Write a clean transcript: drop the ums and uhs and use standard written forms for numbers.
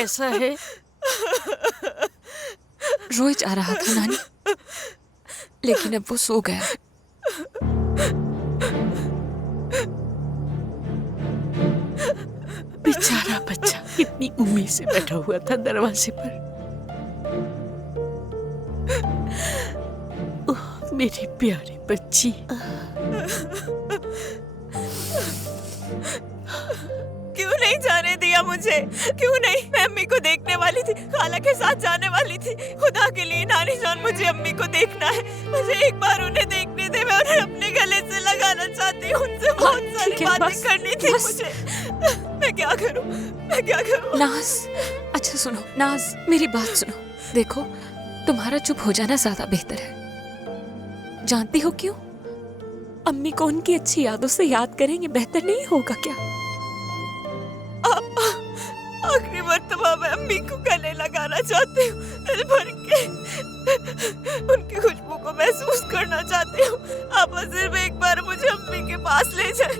कैसा है? रोए जा रहा था नानी, लेकिन अब वो सो गया है। बेचारा बच्चा कितनी उम्मीद से बैठा हुआ था दरवाजे पर। ओह, मेरी प्यारी बच्ची। क्यों नहीं जाने दिया मुझे? क्यों नहीं? मैं अम्मी को देखने वाली थी, खाला के साथ जाने वाली थी। खुदा के लिए नानी जान, मुझे अम्मी को देखना है। मुझे एक बार उन्हें देखने दे। मैं उन्हें अपने गले से लगाना चाहती हूँ। उनसे बहुत सारी बातें करनी थी मुझे। मैं क्या करूँ? मैं क्या करूँ? नाज, अच्छा सुनो नाज, मेरी बात सुनो। देखो, तुम्हारा चुप हो जाना ज्यादा बेहतर है। जानती हो क्यों? अम्मी को उनकी अच्छी यादों से याद करेंगे, बेहतर नहीं होगा क्या? आखिरी मर्तबा मैं अम्मी को गले लगाना चाहती हूँ, दिल भर के उनकी खुशबू को महसूस करना चाहती हूँ। आप सिर्फ एक बार मुझे अम्मी के पास ले जाए।